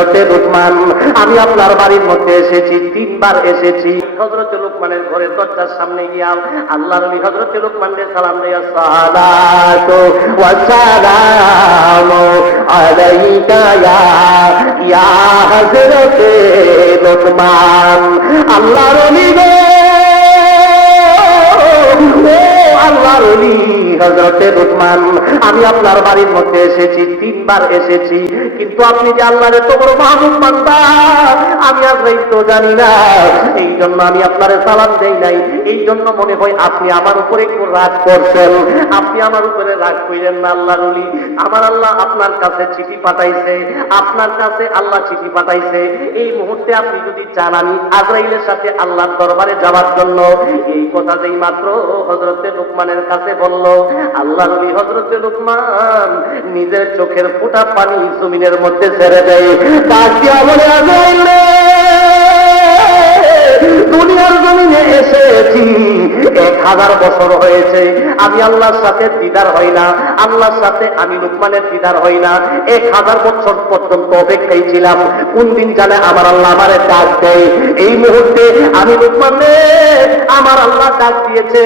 হযরতে লুকমান, আমি আপনার বাড়ির মধ্যে এসেছি, 3 বার এসেছি। হযরতে লুকমানের ঘরের দরজার সামনে গিয়া আল্লাহর নবী হযরতে লুকমানকে সালাম দিয়া সালাতু ওয়া সালামু আলাইকা ইয়া হযরতে লুকমান। আল্লাহর নবী গো, ও আল্লাহর ওলি হযরতে লুকমান, আমি আপনার বাড়ির মধ্যে এসেছি, 3 বার এসেছি, কিন্তু আপনি যে আল্লাহর এত বড় মাহবুব বান্দা আমি আজরাইল তো জানি না, এই জন্য আমি আপনারে সালাম দেই নাই। এই জন্য মনে হয় আপনি আমার উপরে একটু রাগ করছেন। আপনি আমার উপরে রাগ কইলেন না আল্লাহর ওলি। আমার আল্লাহ আপনার কাছে চিঠি পাঠাইছে, আপনার কাছে আল্লাহ চিঠি পাঠাইছে। এই মুহূর্তে আপনি যদি চান আমি আজরাইলের সাথে আল্লাহর দরবারে যাওয়ার জন্য। এই কথা যেই মাত্র হযরতে লুকমানের কাছে বলল, আল্লাহর নবী হযরতে লুকমান নিজের চোখের ফোঁটা পানি জমিনের মধ্যে ছেড়ে দেয়, ডাক দিয়া বলে, আজরাইল রে, দুনিয়ার জমিনে এসেছি 1000 বছর হয়েছে, আমি আল্লাহর সাথে দিদার হই না, আল্লাহর সাথে আমি লুকমানের দিদার হই না। 1000 বছর পর্যন্ত অপেক্ষায় ছিলাম, কোন দিন জানে আমার আল্লাহ আমারে ডাক দেয়। এই মুহূর্তে আমি লুকমান রে, আমার আল্লাহ ডাক দিয়েছে।